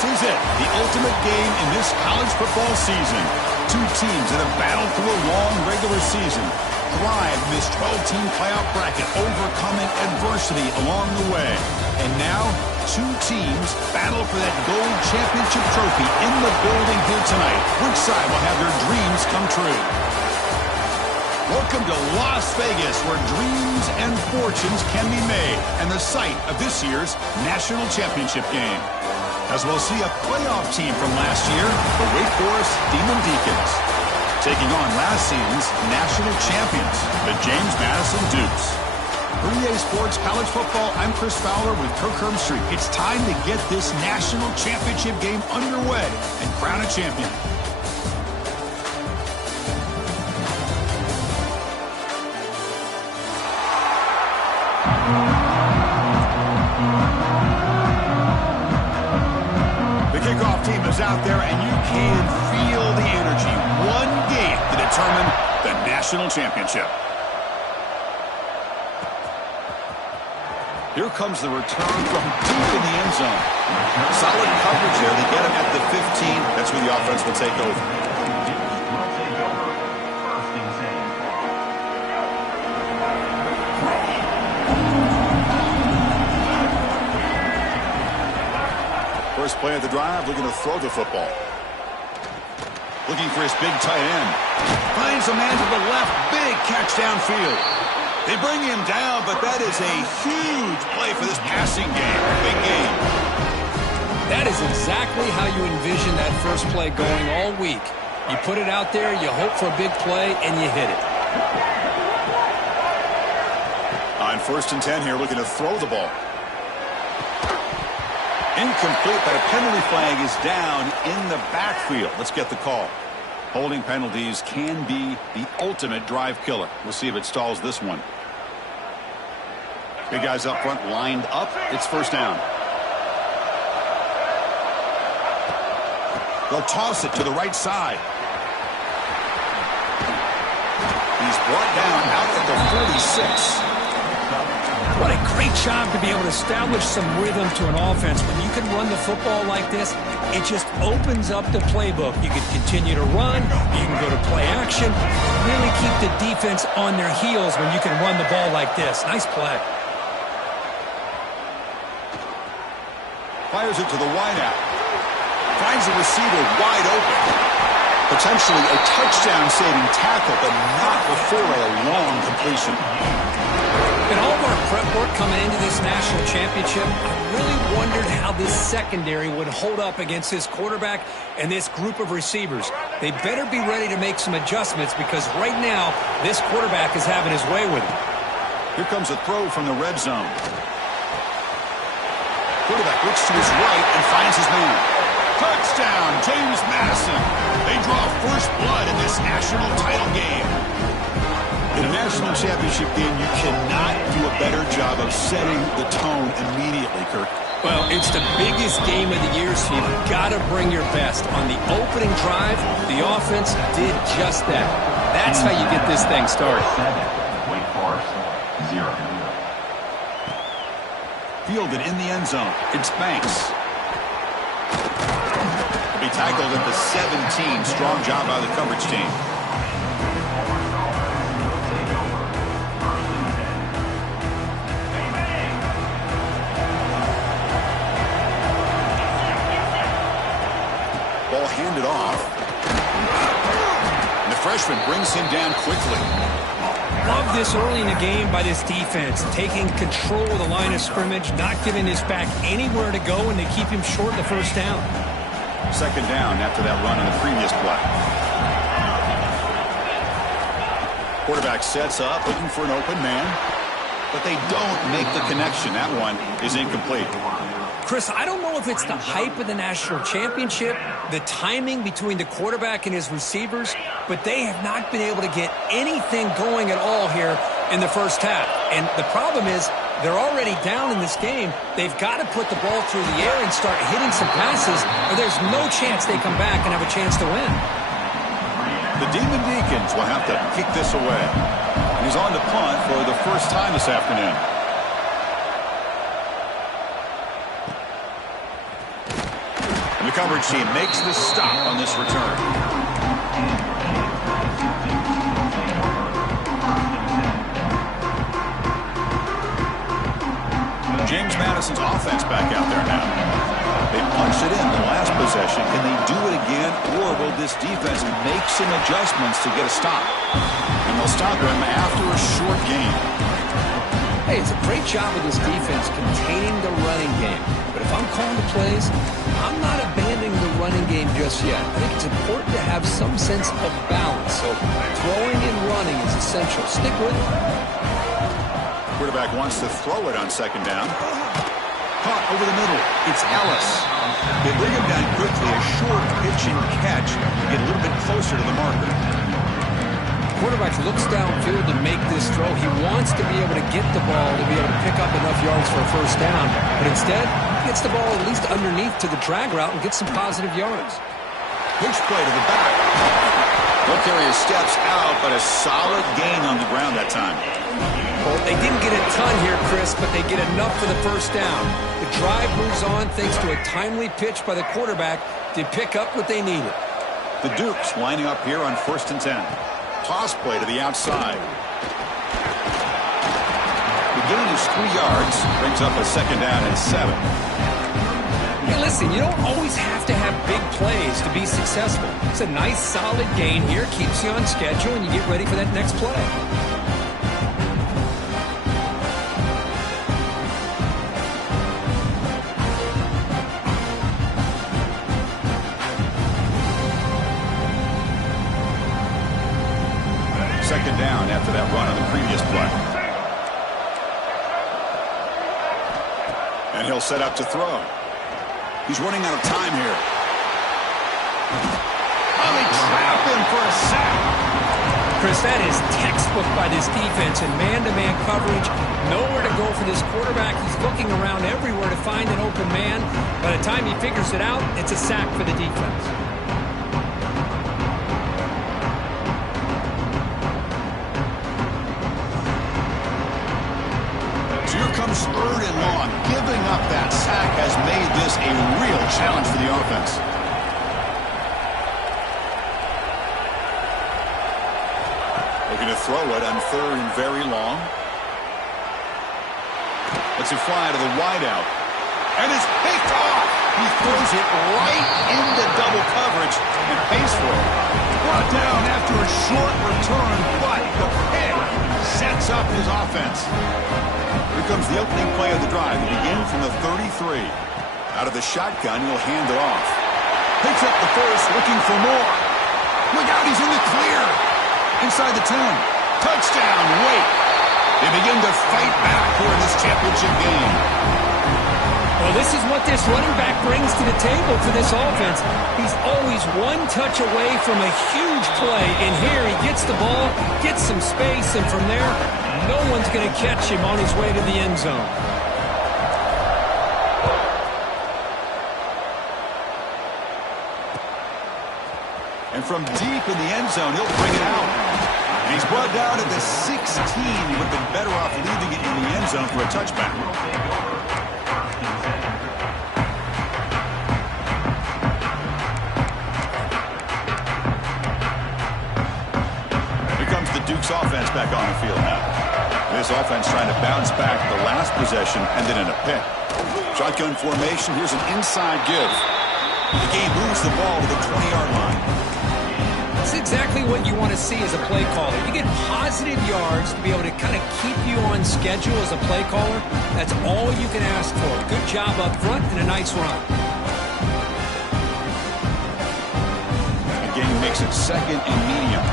This is it, the ultimate game in this college football season. Two teams that have battled through a long regular season, thrived in this 12-team playoff bracket, overcoming adversity along the way. And now, two teams battle for that gold championship trophy in the building here tonight. Which side will have their dreams come true? Welcome to Las Vegas, where dreams and fortunes can be made, and the site of this year's national championship game. As we'll see a playoff team from last year, the Wake Forest Demon Deacons, taking on last season's national champions, the James Madison Dukes. For EA Sports College Football, I'm Chris Fowler with Kirk Herbstreit. It's time to get this national championship game underway and crown a champion. Kickoff team is out there, and you can feel the energy. One game to determine the national championship. Here comes the return from deep in the end zone. Solid coverage there. They get him at the 15. That's where the offense will take over. First play of the drive, looking to throw the football. Looking for his big tight end. Finds a man to the left. Big catch downfield. They bring him down, but that is a huge play for this passing game. Big game. That is exactly how you envision that first play going all week. You put it out there, you hope for a big play, and you hit it. On 1st and 10 here, looking to throw the ball. Incomplete, but a penalty flag is down in the backfield. Let's get the call. Holding penalties can be the ultimate drive killer. We'll see if it stalls this one. Big guys up front lined up. It's first down. They'll toss it to the right side. He's brought down out at the 46. What a great job to be able to establish some rhythm to an offense. When you can run the football like this, it just opens up the playbook. You can continue to run. You can go to play action. Really keep the defense on their heels when you can run the ball like this. Nice play. Fires it to the wideout. Finds the receiver wide open. Potentially a touchdown-saving tackle, but not before a long completion. In all of our prep work coming into this national championship, I really wondered how this secondary would hold up against this quarterback and this group of receivers. They better be ready to make some adjustments because right now, this quarterback is having his way with it. Here comes a throw from the red zone. Quarterback looks to his right and finds his man. Touchdown, James Madison. They draw first blood in this national title game. In a national championship game, you cannot do a better job of setting the tone immediately, Kirk. Well, it's the biggest game of the year, so you've got to bring your best. On the opening drive, the offense did just that. That's how you get this thing started. Wake Forest, 0. Fielded in the end zone. It's Banks. He'll be tackled at the 17. Strong job by the coverage team. Ball handed off. And the freshman brings him down quickly. Love this early in the game by this defense, taking control of the line of scrimmage, not giving this back anywhere to go, and to keep him short the first down. Second down after that run on the previous play. Quarterback sets up, looking for an open man, but they don't make the connection. That one is incomplete. Chris, I don't know if it's the hype of the national championship, the timing between the quarterback and his receivers, but they have not been able to get anything going at all here in the first half. And the problem is they're already down in this game. They've got to put the ball through the air and start hitting some passes, or there's no chance they come back and have a chance to win. The Demon Deacons will have to kick this away. And he's on to punt for the first time this afternoon. And the coverage team makes the stop on this return. James Madison's offense back out there now. They punched it in the last possession. Can they do it again, or will this defense make some adjustments to get a stop? And they'll stop them after a short game. Hey, it's a great job of this defense containing the running game. But if I'm calling the plays, I'm not abandoning the running game just yet. I think it's important to have some sense of balance. So throwing and running is essential. Stick with it. Quarterback wants to throw it on second down. Caught over the middle. It's Ellis. They bring him down quickly. A short pitch and catch to get a little bit closer to the marker. Quarterback looks downfield to make this throw. He wants to be able to get the ball to be able to pick up enough yards for a first down. But instead, he gets the ball at least underneath to the drag route and gets some positive yards. Pitch play to the back. Look there, he steps out, but a solid gain on the ground that time. Well, they didn't get a ton here, Chris, but they get enough for the first down. The drive moves on thanks to a timely pitch by the quarterback to pick up what they needed. The Dukes lining up here on 1st and 10. Toss play to the outside. The gain is 3 yards. Brings up a second down and 7. Hey, listen, you don't always have to have big plays to be successful. It's a nice, solid gain here. Keeps you on schedule, and you get ready for that next play. Second down after that run on the previous play. And he'll set up to throw. He's running out of time here. Oh, they trap him for a sack. Chris, that is textbook by this defense in man-to-man coverage. Nowhere to go for this quarterback. He's looking around everywhere to find an open man. By the time he figures it out, it's a sack for the defense. Comes 3rd and long. Giving up that sack has made this a real challenge for the offense. Looking to throw it on 3rd and very long. Lets it fly to the wideout. And it's picked off. He throws it right into double coverage and pays for it. Brought down after a short return, but the pick sets up his offense. Here comes the opening play of the drive. They begin from the 33. Out of the shotgun, he'll hand it off. Picks up the first, looking for more. Look out, he's in the clear. Inside the 10. Touchdown, wait. They begin to fight back here in this championship game. Well, this is what this running back brings to the table for this offense. He's always one touch away from a huge play. And here he gets the ball, gets some space, and from there, no one's going to catch him on his way to the end zone. And from deep in the end zone, he'll bring it out. And he's brought down at the 16. He would have been better off leaving it in the end zone for a touchback. Here comes the Dukes offense back on the field now. This offense trying to bounce back the last possession, ended in a pick. Shotgun formation, here's an inside give. The game moves the ball to the 20-yard line. That's exactly what you want to see as a play caller. You get positive yards to be able to kind of keep you on schedule as a play caller. That's all you can ask for. Good job up front and a nice run. The game makes it 2nd and medium.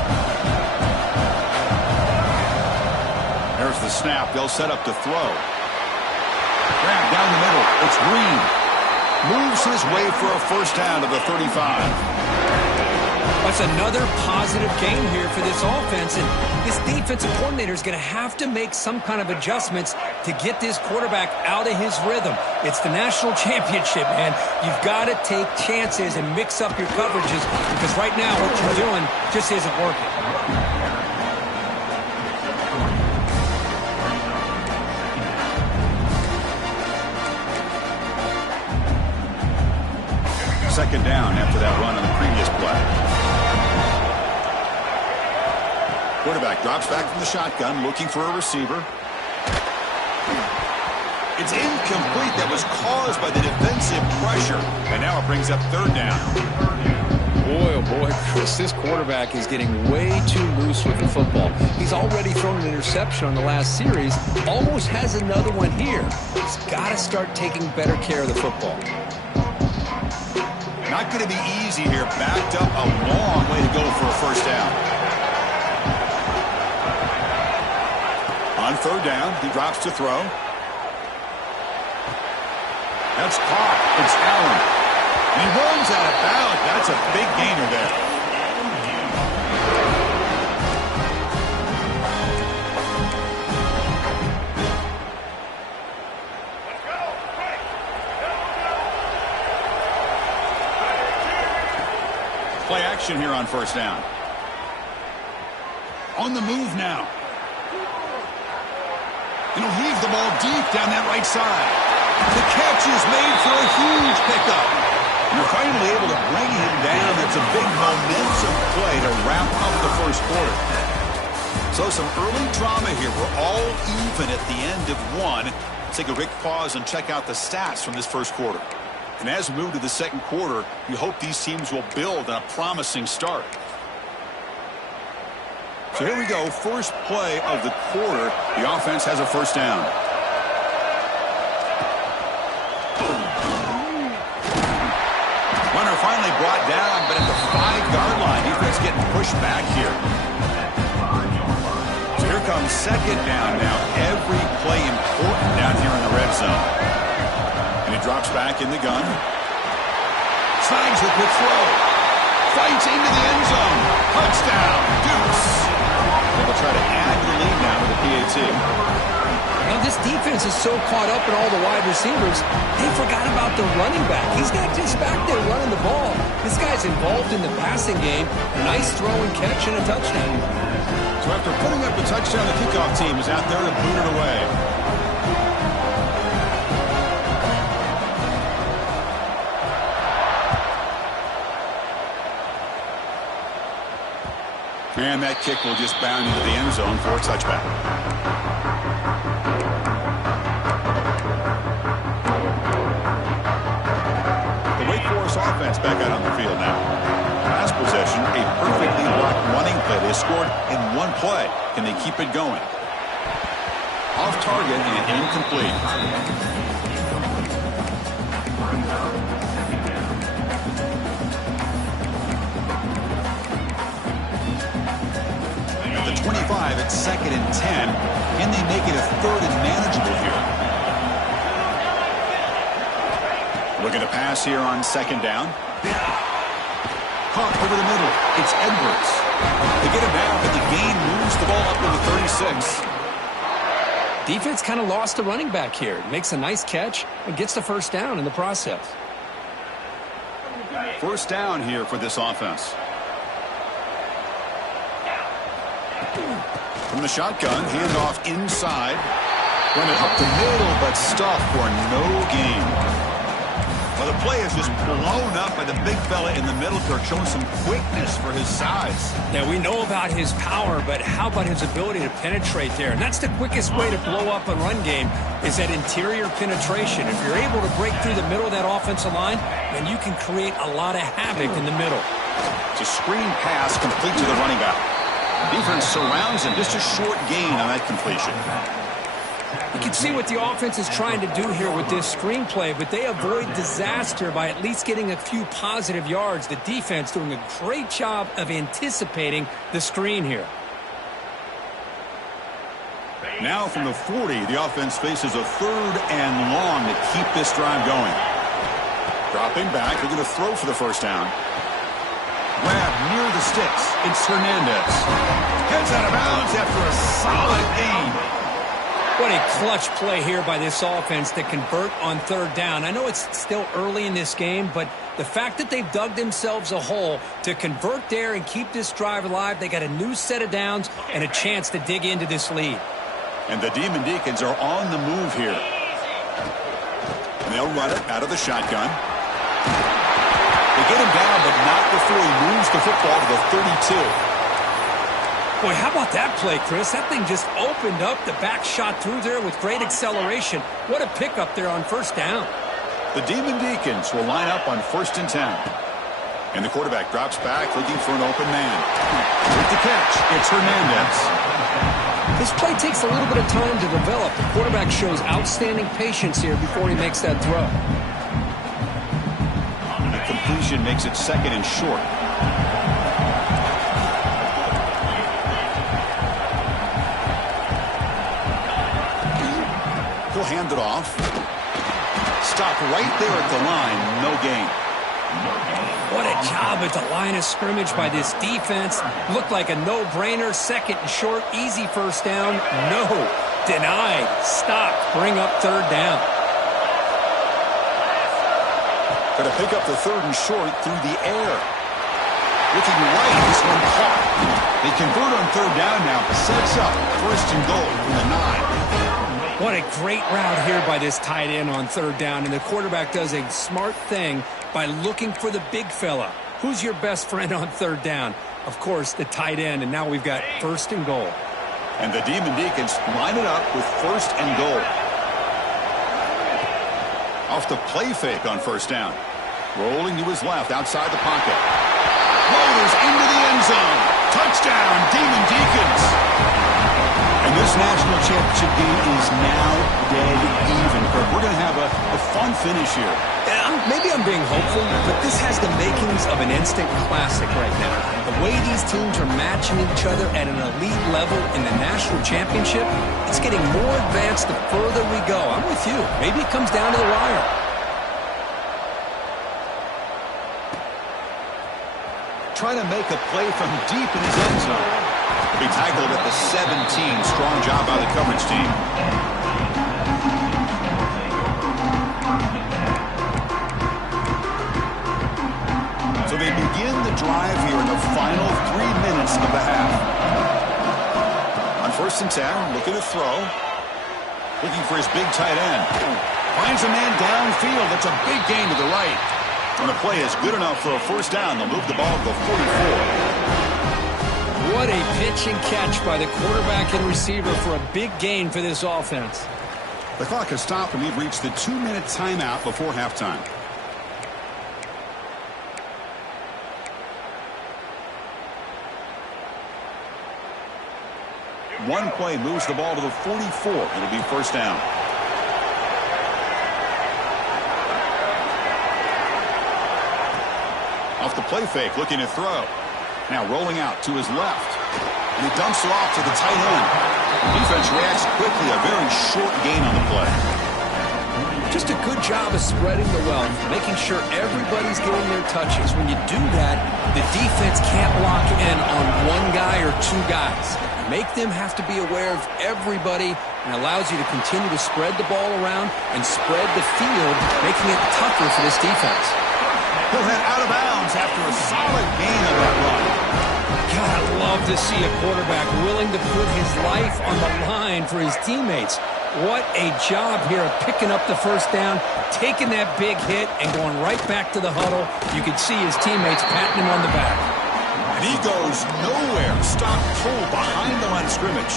There's the snap. They'll set up to throw. Grab down the middle. It's Green. Moves his way for a first down to the 35. That's another positive game here for this offense, and this defensive coordinator is going to have to make some kind of adjustments to get this quarterback out of his rhythm. It's the national championship, man. You've got to take chances and mix up your coverages because right now what you're doing just isn't working. second down after that run on the previous play. Quarterback drops back from the shotgun, looking for a receiver. It's incomplete. That was caused by the defensive pressure. And now it brings up third down. Boy, oh boy, Chris, this quarterback is getting way too loose with the football. He's already thrown an interception on the last series, almost has another one here. He's got to start taking better care of the football. Not going to be easy here. Backed up a long way to go for a first down. On third down, he drops to throw. That's caught. It's Allen. And he runs out of bounds. That's a big gainer there. Play action here on first down. On the move now. And he'll heave the ball deep down that right side. The catch is made for a huge pickup. And they're finally able to bring him down. That's a big momentum play to wrap up the first quarter. So some early drama here. We're all even at the end of one. Let's take a quick pause and check out the stats from this first quarter. And as we move to the second quarter, you hope these teams will build on a promising start. So here we go. First play of the quarter. The offense has a first down. Runner finally brought down, but at the 5-yard line, defense getting pushed back here. So here comes second down now. Every play important down here in the red zone. And he drops back in the gun. Slides the quick throw. Fights into the end zone. Touchdown. Deuce. They'll try to add the lead now with the PAT. Now, this defense is so caught up in all the wide receivers, they forgot about the running back. He's not just back there running the ball. This guy's involved in the passing game. A nice throw and catch and a touchdown. So after putting up the touchdown, the kickoff team is out there to boot it away. And that kick will just bound into the end zone for a touchback. Offense back out on the field now. Last possession, a perfectly blocked running play. They scored in one play. Can they keep it going? Off target and incomplete. At the 25, it's 2nd and 10. Can they make it a 3rd and manageable here? Looking to pass here on second down. Caught over the middle. It's Edwards. They get him down, but the gain moves the ball up to the 36. Defense kind of lost the running back here. Makes a nice catch and gets the first down in the process. First down here for this offense. From the shotgun, handoff inside. Run it up the middle, but stuffed for no gain. Well, the play is just blown up by the big fella in the middle, showing some quickness for his size. Now, we know about his power, but how about his ability to penetrate there? And that's the quickest way to blow up a run game is that interior penetration. If you're able to break through the middle of that offensive line, then you can create a lot of havoc in the middle. It's a screen pass complete to the running back. Defense surrounds him. Just a short gain on that completion. You can see what the offense is trying to do here with this screenplay, but they avoid disaster by at least getting a few positive yards. The defense doing a great job of anticipating the screen here. Now from the 40, the offense faces a 3rd and long to keep this drive going. Dropping back, they're going to throw for the first down. Grab near the sticks. It's Hernandez. Heads out of bounds after a solid gain. What a clutch play here by this offense to convert on 3rd down. I know it's still early in this game, but the fact that they've dug themselves a hole to convert there and keep this drive alive, they got a new set of downs and a chance to dig into this lead. And the Demon Deacons are on the move here. And they'll run it out of the shotgun. They get him down, but not before he moves the football to the 32. Boy, how about that play, Chris? That thing just opened up. The back shot through there with great acceleration. What a pickup there on first down. The Demon Deacons will line up on 1st and 10. And the quarterback drops back looking for an open man. With the catch, it's Hernandez. This play takes a little bit of time to develop. The quarterback shows outstanding patience here before he makes that throw. The completion makes it 2nd and short. He'll hand it off. Stop right there at the line. No gain. What a job at the line of scrimmage by this defense. Looked like a no-brainer. 2nd and short. Easy first down. No. Denied. Stopped. Bring up 3rd down. Going to pick up the 3rd and short through the air. Looking right. This one caught. They convert on 3rd down now. Sets up 1st and goal from the 9. What a great route here by this tight end on 3rd down. And the quarterback does a smart thing by looking for the big fella. Who's your best friend on 3rd down? Of course, the tight end. And now we've got 1st and goal. And the Demon Deacons line it up with 1st and goal. Off the play fake on 1st down. Rolling to his left outside the pocket. Floaters into the end zone. Touchdown, Demon Deacons. And this national championship game is now dead even. We're going to have a fun finish here. Maybe I'm being hopeful, but this has the makings of an instant classic right now. The way these teams are matching each other at an elite level in the national championship, it's getting more advanced the further we go. I'm with you. Maybe it comes down to the wire. Trying to make a play from deep in his end zone. Be tackled at the 17. Strong job by the coverage team. So they begin the drive here in the final 3 minutes of the half. On 1st and 10, looking to throw. Looking for his big tight end. Finds a man downfield. That's a big gain to the right. When the play is good enough for a 1st down, they'll move the ball to the 44. What a pitch and catch by the quarterback and receiver for a big gain for this offense. The clock has stopped and we've reached the 2-minute timeout before halftime. One play moves the ball to the 44. It'll be 1st down. Off the play fake, looking to throw. Now rolling out to his left. And he dumps it off to the tight end. The defense reacts quickly. A very short gain on the play. Just a good job of spreading the wealth, making sure everybody's getting their touches. When you do that, the defense can't lock in on one guy or 2 guys. Make them have to be aware of everybody and allows you to continue to spread the ball around and spread the field, making it tougher for this defense. He'll head out of bounds after a solid gain on that run. God, I love to see a quarterback willing to put his life on the line for his teammates. What a job here of picking up the 1st down, taking that big hit, and going right back to the huddle. You can see his teammates patting him on the back. And he goes nowhere. Stop pull behind the line of scrimmage.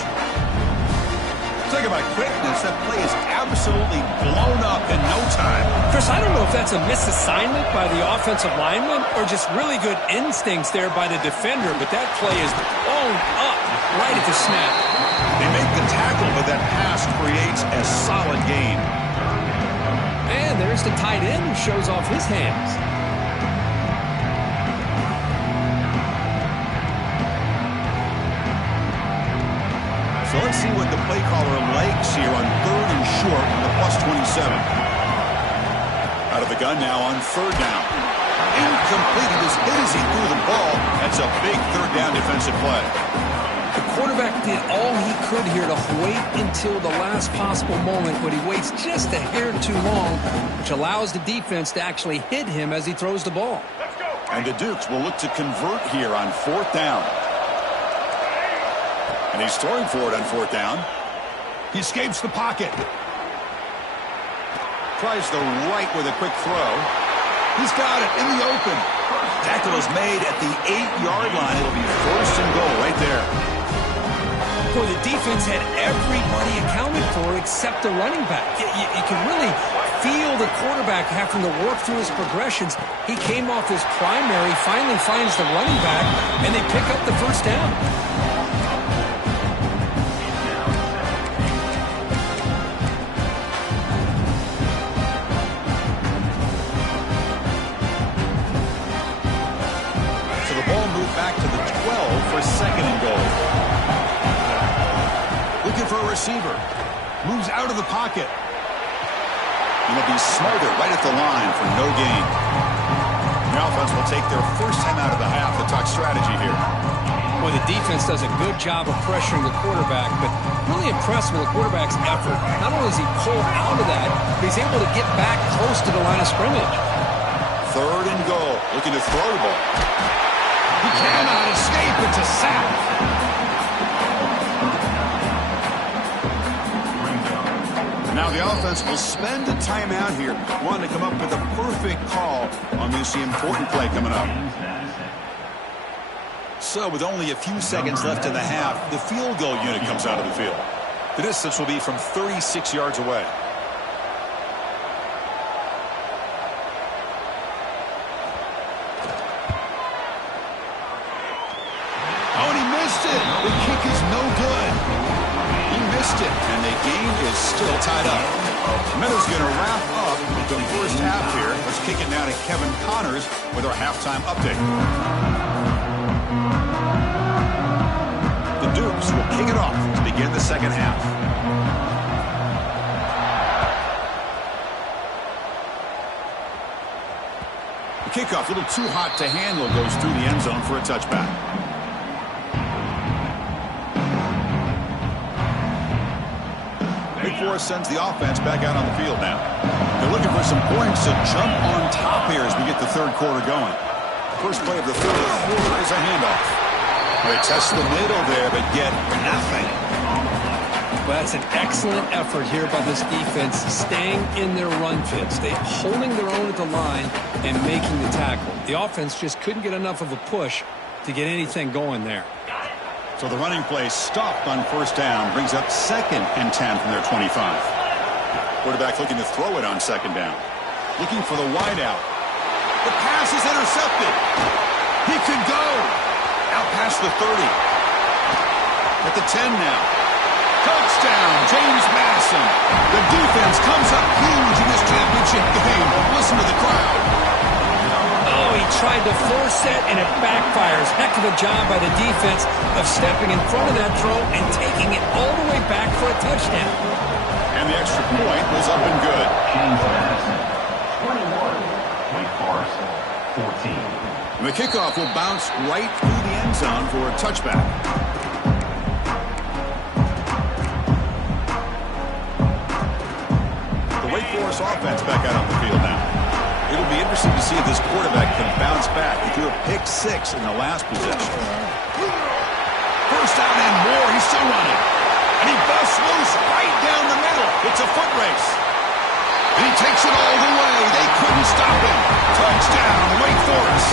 Talk about quickness. That play is absolutely blown up in no time. Chris, I don't know if that's a misassignment by the offensive lineman or just really good instincts there by the defender, but that play is blown up right at the snap. They make the tackle, but that pass creates a solid gain. And there's the tight end who shows off his hands. So let's see what the play caller likes here on 3rd and short on the +27. Out of the gun now on 3rd down. Incomplete. He was hit as he threw the ball. That's a big 3rd down defensive play. The quarterback did all he could here to wait until the last possible moment, but he waits just a hair too long, which allows the defense to actually hit him as he throws the ball. And the Dukes will look to convert here on 4th down. And he's throwing for it on 4th down. He escapes the pocket. Tries the right with a quick throw. He's got it in the open. Tackle is made at the 8-yard line. It'll be 1st and goal right there. Boy, the defense had everybody accounted for except the running back. You can really feel the quarterback having to work through his progressions. He came off his primary, finally finds the running back, and they pick up the 1st down. So the ball moved back to the 12 for 2nd and goal. Looking for a receiver. Moves out of the pocket. And will be smothered right at the line for no gain. The offense will take their 1st time out of the half to talk strategy here. Well, the defense does a good job of pressuring the quarterback, but really impressed with the quarterback's effort. Not only does he pull out of that, but he's able to get back close to the line of scrimmage. 3rd and goal. Looking to throw the ball. He cannot escape. It's a sack. Now the offense will spend a timeout here, wanting to come up with a perfect call on this important play coming up. So with only a few seconds left in the half, the field goal unit comes out of the field. The distance will be from 36 yards away. Oh, and he missed it. The kick is no good. He missed it, and the game is still tied up. Meadows going to wrap up the 1st half here. Let's kick it now to Kevin Connors with our halftime update. The Dukes will kick it off to begin the 2nd half. The kickoff, a little too hot to handle, goes through the end zone for a touchback. Wake Forest sends the offense back out on the field now. They're looking for some points to jump on top here as we get the 3rd quarter going. First play of the 3rd quarter is a handoff. They test the middle there, but get nothing. Well, that's an excellent effort here by this defense, staying in their run fits. They're holding their own at the line and making the tackle. The offense just couldn't get enough of a push to get anything going there. So the running play stopped on 1st down, brings up 2nd and 10 from their 25. Quarterback looking to throw it on 2nd down. Looking for the wideout. The pass is intercepted. He could go. Out past the 30. At the 10 now. Touchdown, James Madison. The defense comes up huge in this championship game. Listen to the crowd. Oh, he tried to force it, and it backfires. Heck of a job by the defense of stepping in front of that throw and taking it all the way back for a touchdown. And the extra point was up and good. James Madison, 21. Wake Forest, 14. And the kickoff will bounce right through the end zone for a touchback. The Wake Forest offense back out on the field now. It'll be interesting to see if this quarterback can bounce back. He threw a pick 6 in the last possession. 1st down and more. He's still running. And he busts loose right down the middle. It's a foot race. And he takes it all the way. They couldn't stop him. Touchdown, Wake Forest.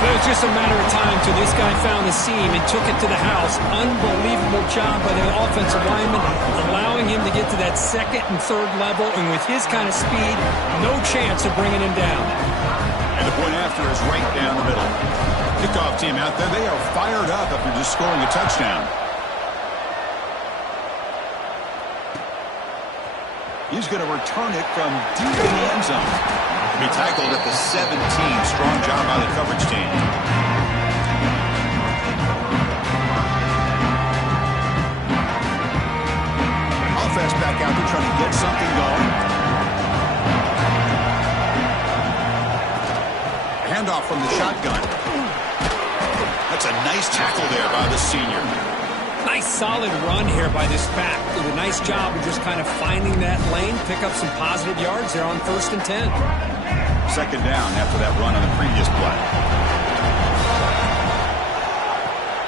But it was just a matter of time till this guy found the seam and took it to the house. Unbelievable job by the offensive lineman, allowing him to get to that 2nd and 3rd level. And with his kind of speed, no chance of bringing him down. And the point after is right down the middle. Kickoff team out there, they are fired up after just scoring a touchdown. He's going to return it from deep in the end zone. He tackled at the 17. Strong job by the coverage team. Offense back out there trying to get something going. Handoff from the shotgun. That's a nice tackle there by the senior. Nice solid run here by this back. Did a nice job of just kind of finding that lane, pick up some positive yards there on 1st and 10. 2nd down after that run on the previous play.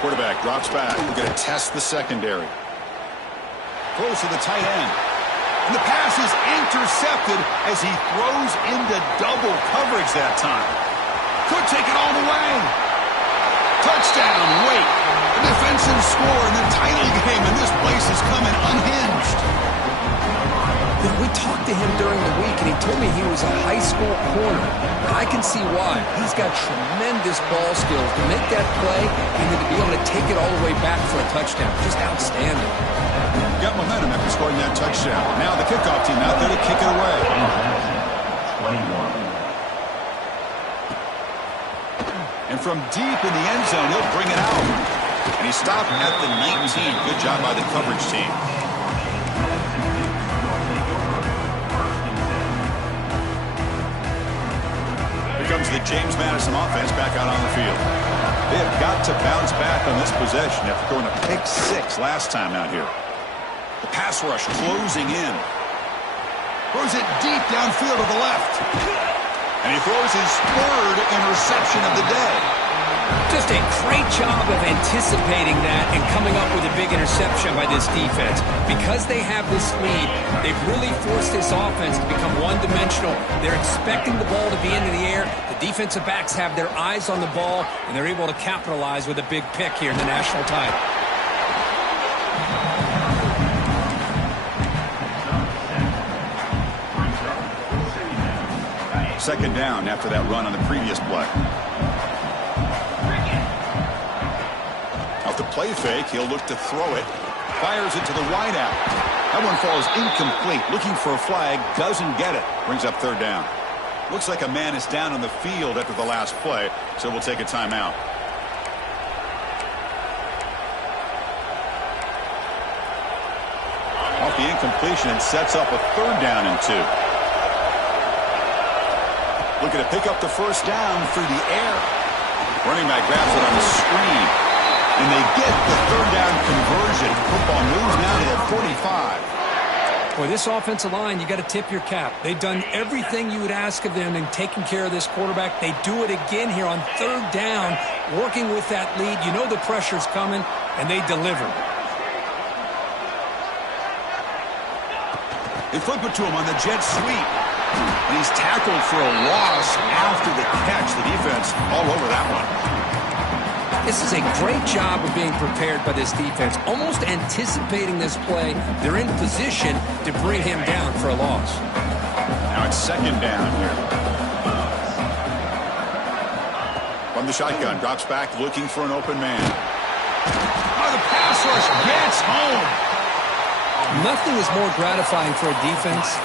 Quarterback drops back. We're going to test the secondary. Close to the tight end. And the pass is intercepted as he throws into double coverage that time. Could take it all the way. Touchdown, wait. A defensive score in the title game, and this place is coming unhinged. You know, we talked to him during the week, and he told me he was a high school corner. And I can see why. He's got tremendous ball skills to make that play and then to be able to take it all the way back for a touchdown. Just outstanding. Got momentum after scoring that touchdown. Now the kickoff team out there to kick it away. 21. And from deep in the end zone, he'll bring it out. And he stopped at the 19. Good job by the coverage team. Here comes the James Madison offense back out on the field. They have got to bounce back on this possession after throwing a pick 6 last time out here. The pass rush closing in. Throws it deep downfield to the left. And he throws his 3rd interception of the day. Just a great job of anticipating that and coming up with a big interception by this defense. Because they have this lead, they've really forced this offense to become one-dimensional. They're expecting the ball to be into the air. The defensive backs have their eyes on the ball, and they're able to capitalize with a big pick here in the national title. Second down after that run on the previous play. Off the play fake, he'll look to throw it. Fires it to the wideout. That one falls incomplete. Looking for a flag, doesn't get it. Brings up 3rd down. Looks like a man is down on the field after the last play, so we'll take a timeout. Off the incompletion, it sets up a 3rd down and 2. Looking to pick up the 1st down through the air. Running back grabs it on the screen. And they get the 3rd down conversion. Football moves now to the 45. Boy, this offensive line, you got to tip your cap. They've done everything you would ask of them in taking care of this quarterback. They do it again here on 3rd down, working with that lead. You know the pressure's coming, and they deliver. They flip it to him on the jet sweep. And he's tackled for a loss after the catch. The defense all over that one. This is a great job of being prepared by this defense. Almost anticipating this play. They're in position to bring him down for a loss. Now it's 2nd down here. From the shotgun, drops back looking for an open man. Oh, the pass rush gets home. Nothing is more gratifying for a defense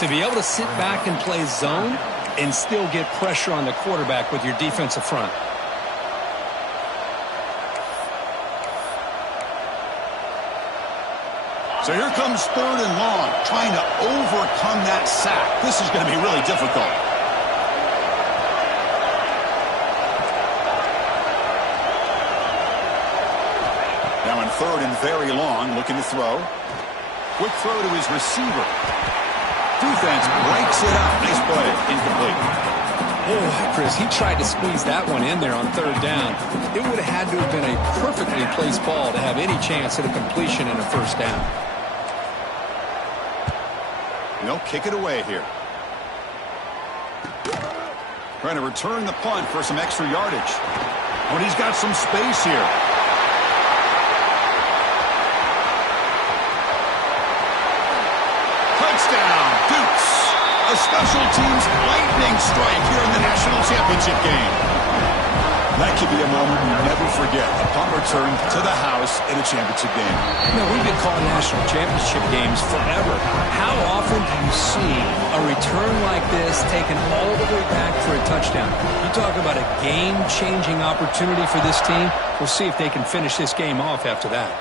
to be able to sit back and play zone and still get pressure on the quarterback with your defensive front. So here comes 3rd and long, trying to overcome that sack. This is going to be really difficult. Now in 3rd and very long, looking to throw. Quick throw to his receiver. Defense breaks it up. Nice play. Incomplete. Oh, Chris, he tried to squeeze that one in there on 3rd down. It would have had to have been a perfectly placed ball to have any chance at a completion in a 1st down. They'll kick it away here. Trying to return the punt for some extra yardage. Oh, and he's got some space here. Touchdown, Dukes. A special teams lightning strike here in the national championship game. That could be a moment you never forget. A punt return to the house in a championship game. You know, we've been calling national championship games forever. How often do you see a return like this taken all the way back for a touchdown? You talk about a game-changing opportunity for this team. We'll see if they can finish this game off after that.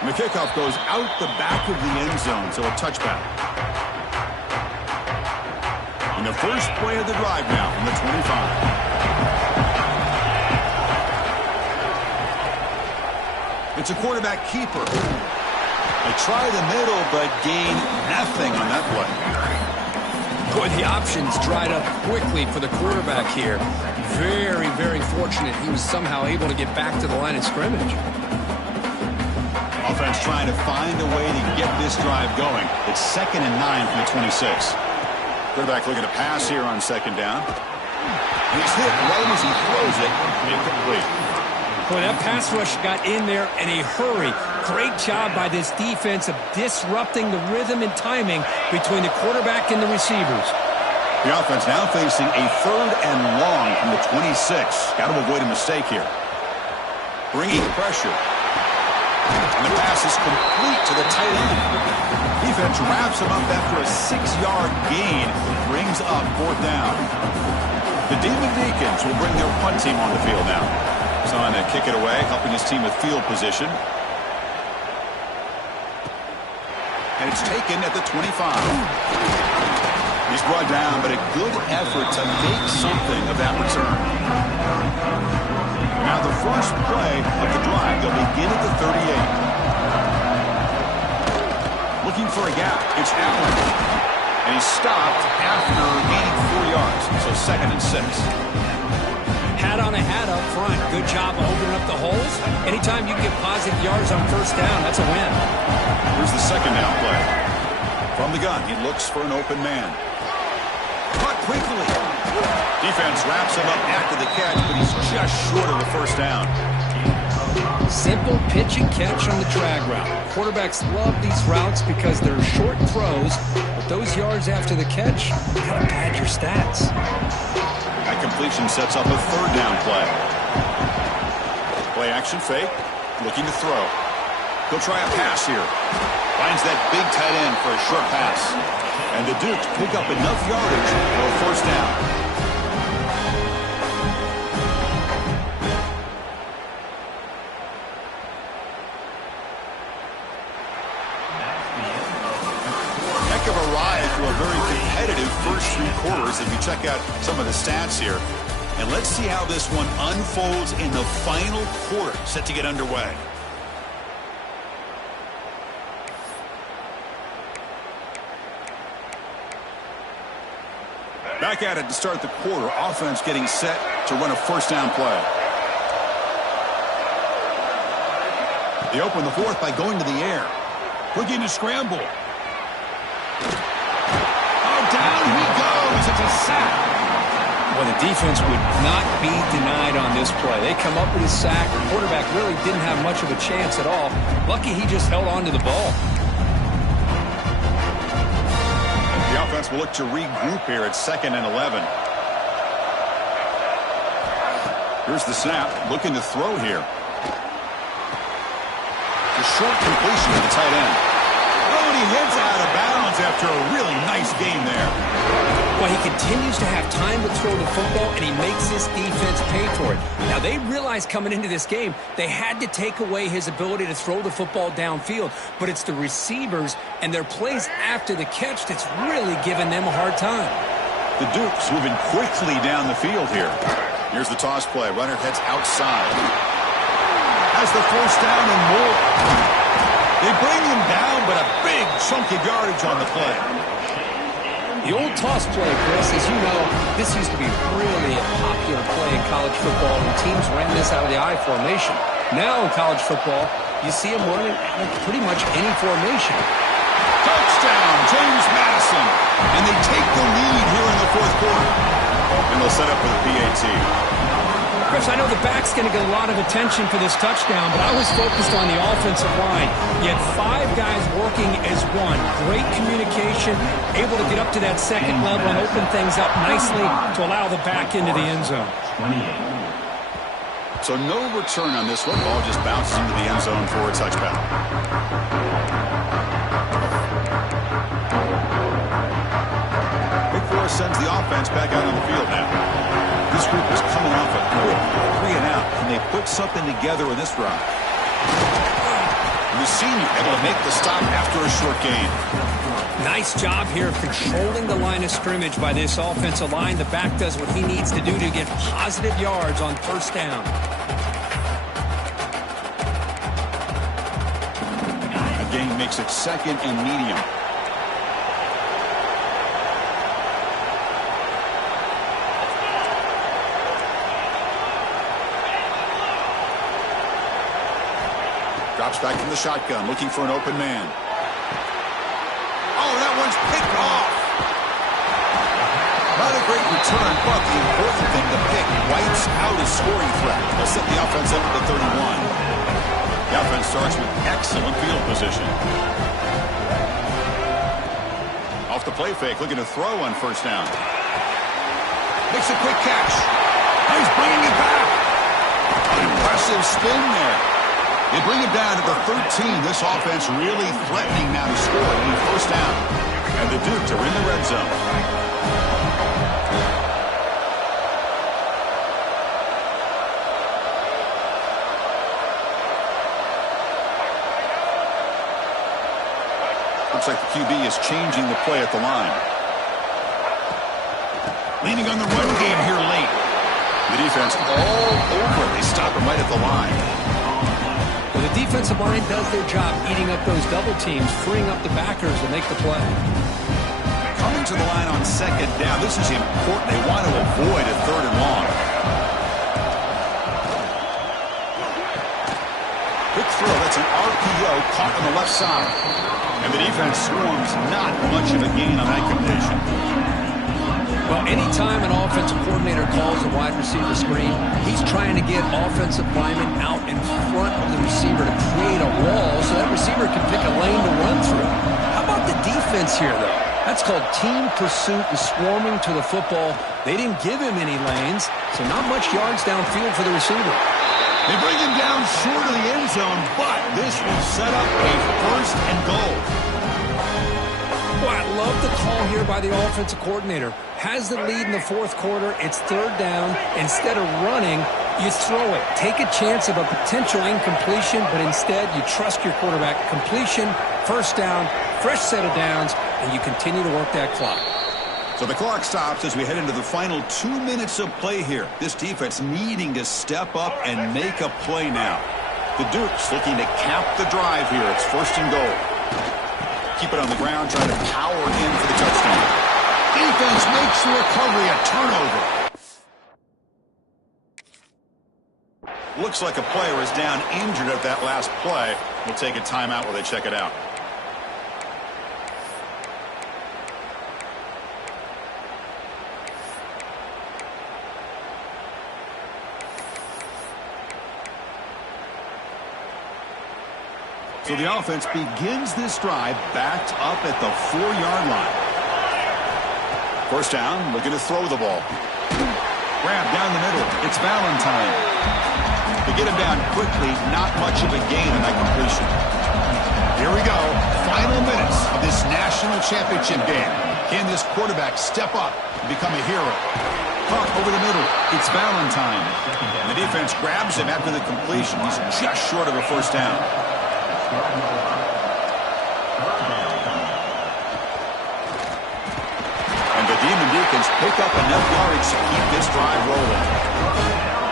And the kickoff goes out the back of the end zone, so a touchback. And the first play of the drive now from the 25. It's a quarterback keeper. They try the middle, but gain nothing on that play. Boy, the options dried up quickly for the quarterback here. Very, very fortunate he was somehow able to get back to the line of scrimmage. Off offense trying to find a way to get this drive going. It's 2nd and 9 from the 26. Quarterback looking to pass here on 2nd down. And he's hit right as he throws it. Incomplete. Boy, that pass rush got in there in a hurry. Great job by this defense of disrupting the rhythm and timing between the quarterback and the receivers. The offense now facing a 3rd and long from the 26. Got to avoid a mistake here. Bringing pressure. And the pass is complete to the tight end. Defense wraps him up after a 6-yard gain. Brings up 4th down. The Demon Deacons will bring their punt team on the field now. He's on to kick it away, helping his team with field position. And it's taken at the 25. He's brought down, but a good effort to make something of that return. Now the first play of the drive, they'll begin at the 38. Looking for a gap, it's Allen. And he's stopped after gaining 4 yards, so 2nd and 6. Hat on a hat up front. Good job of opening up the holes. Anytime you get positive yards on 1st down, that's a win. Here's the 2nd down play. From the gun, he looks for an open man. Caught quickly. Defense wraps him up after the catch, but he's just short of the 1st down. Simple pitch and catch on the drag route. Quarterbacks love these routes because they're short throws, but those yards after the catch, you gotta pad your stats. That completion sets up a 3rd down play. Play action fake, looking to throw. He'll try a pass here. Finds that big tight end for a short pass. And the Dukes pick up enough yardage for a 1st down. Heck of a ride through a very competitive first 3 quarters if you check out some of the stats here. And let's see how this one unfolds in the final quarter, set to get underway. Back at it to start the quarter. Offense getting set to run a 1st down play. They open the 4th by going to the air. Looking to scramble. Oh, down he goes. It's a sack. Well, the defense would not be denied on this play. They come up with a sack. The quarterback really didn't have much of a chance at all. Lucky he just held on to the ball. The offense will look to regroup here at 2nd and 11. Here's the snap. Looking to throw here. The short completion to the tight end. Oh, and he hits out of bounds after a really nice game there. Well, he continues to have time to throw the football, and he makes this defense pay for it. Now, they realized coming into this game they had to take away his ability to throw the football downfield, but it's the receivers and their plays after the catch that's really giving them a hard time. The Dukes moving quickly down the field here. Here's the toss play. Runner heads outside. Has the 1st down and more. They bring him down, but a big chunk of yardage on the play. The old toss play, Chris, as you know, this used to be really a popular play in college football, and teams ran this out of the I formation. Now in college football, you see them running pretty much any formation. Touchdown, James Madison. And they take the lead here in the 4th quarter. And they'll set up for the PAT. Chris, I know the back's going to get a lot of attention for this touchdown, but I was focused on the offensive line. You had 5 guys working as one. Great communication, able to get up to that 2nd level and open things up nicely to allow the back into the end zone. 28. So no return on this one. Ball just bounces into the end zone for a touchdown. Big Forest sends the offense back out on the field now. This group is coming off a quick 3 and out. Can they put something together in this drive? And the senior able to make the stop after a short gain. Nice job here of controlling the line of scrimmage by this offensive line. The back does what he needs to do to get positive yards on 1st down. A gain makes it 2nd and medium. Drops back from the shotgun, looking for an open man. Oh, that one's picked off. Not a great return, but the important thing, the pick wipes out a scoring threat. They'll set the offense up at the 31. The offense starts with excellent field position. Off the play fake, looking to throw on first down. Makes a quick catch. He's bringing it back. An impressive spin there. They bring it down to the 13. This offense really threatening now to score on first down. And the Dukes are in the red zone. Looks like the QB is changing the play at the line. Leaning on the run game here late. The defense all over. They stop him right at the line. Well, the defensive line does their job eating up those double teams, freeing up the backers to make the play. Coming to the line on second down. This is important. They want to avoid a third and long. Quick throw. That's an RPO caught on the left side. And the defense swarms not much of a gain on that completion. Well, anytime an offensive coordinator calls a wide receiver screen, he's trying to get offensive linemen out in front of the receiver to create a wall so that receiver can pick a lane to run through. How about the defense here, though? That's called team pursuit and swarming to the football. They didn't give him any lanes, so not much yards downfield for the receiver. They bring him down short of the end zone, but this will set up a first and goal. Well, I love the call here by the offensive coordinator. Has the lead in the fourth quarter. It's third down. Instead of running, you throw it. Take a chance of a potential incompletion, but instead you trust your quarterback. Completion, first down, fresh set of downs, and you continue to work that clock. So the clock stops as we head into the final 2 minutes of play here. This defense needing to step up and make a play now. The Dukes looking to cap the drive here. It's first and goal. Keep it on the ground, trying to power in for the touchdown. Defense makes the recovery, a turnover. Looks like a player is down injured at that last play. We'll take a timeout while they check it out. So the offense begins this drive backed up at the 4-yard line. First down, looking to throw the ball. Grab down the middle. It's Valentine. They get him down quickly, not much of a gain in that completion. Here we go. Final minutes of this national championship game. Can this quarterback step up and become a hero? Caught over the middle. It's Valentine. And the defense grabs him after the completion. He's just short of a first down. And the Demon Deacons pick up enough yardage to keep this drive rolling.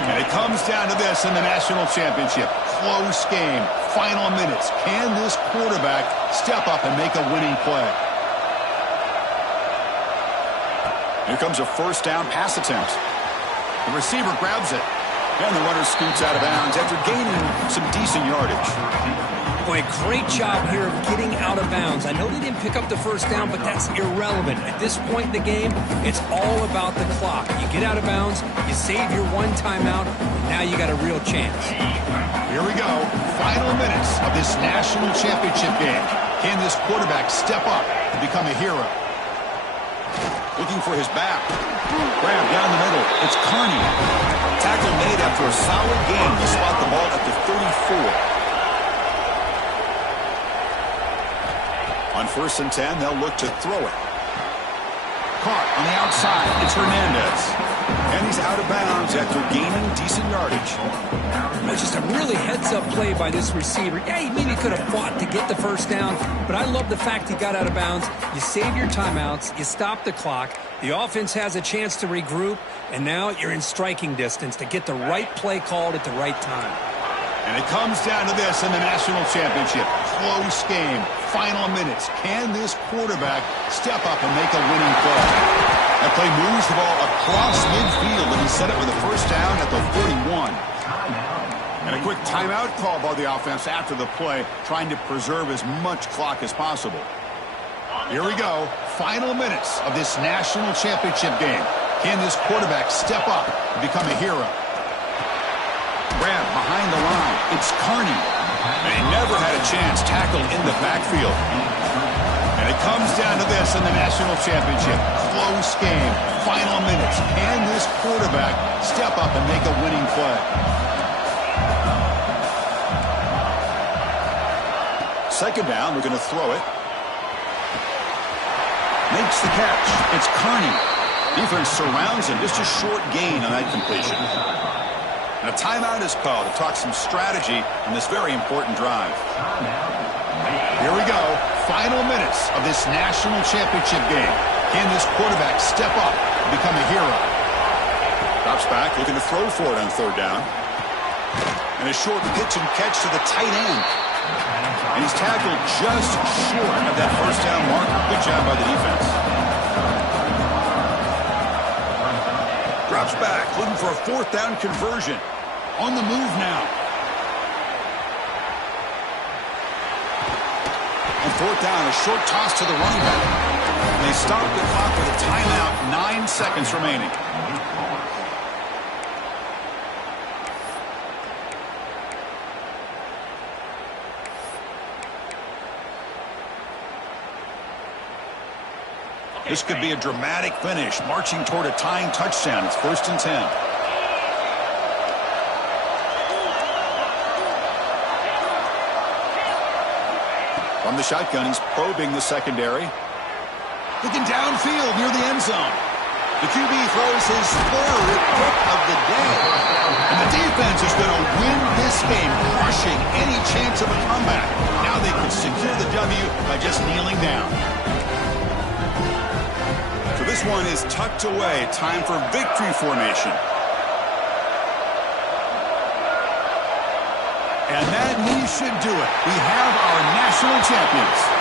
And it comes down to this in the national championship. Close game. Final minutes. Can this quarterback step up and make a winning play? Here comes a first down pass attempt. The receiver grabs it. And the runner scoots out of bounds after gaining some decent yardage. Boy, great job here of getting out of bounds. I know they didn't pick up the first down, but that's irrelevant. At this point in the game, it's all about the clock. You get out of bounds, you save your one timeout, now you got a real chance. Here we go. Final minutes of this national championship game. Can this quarterback step up and become a hero? Looking for his back. Grab down the middle. It's Carney. Tackle made after a solid game to spot the ball at the 34. On first and 10, they'll look to throw it. Caught on the outside. It's Hernandez. And he's out of bounds after gaining decent yardage. It's just a really heads-up play by this receiver. Yeah, he maybe could have fought to get the first down, but I love the fact he got out of bounds. You save your timeouts. You stop the clock. The offense has a chance to regroup, and now you're in striking distance to get the right play called at the right time. And it comes down to this in the national championship. Close game. Final minutes. Can this quarterback step up and make a winning play? That play moves the ball across midfield, and he set it with a first down at the 41. And a quick timeout call by the offense after the play, trying to preserve as much clock as possible. Here we go. Final minutes of this national championship game. Can this quarterback step up and become a hero? Grab behind the line. It's Carney. And he never had a chance tackled in the backfield. And it comes down to this in the national championship. Close game. Final minutes. Can this quarterback step up and make a winning play? Second down, we're going to throw it. Makes the catch. It's Carney. Defense surrounds him. Just a short gain on that completion. And a timeout is called to talk some strategy on this very important drive. Here we go. Final minutes of this national championship game. Can this quarterback step up and become a hero? Drops back, looking to throw for it on third down. And a short pitch and catch to the tight end. And he's tackled just short of that first down marker. Good job by the defense. Drops back, looking for a fourth down conversion. On the move now. On fourth down, a short toss to the running back. They stop the clock with a timeout, 9 seconds remaining. This could be a dramatic finish, marching toward a tying touchdown. It's 1st and 10. From the shotgun, he's probing the secondary. Looking downfield near the end zone. The QB throws his third pick of the day. And the defense is going to win this game, crushing any chance of a comeback. Now they can secure the W by just kneeling down. So this one is tucked away. Time for victory formation. And that knee should do it. We have our national champions.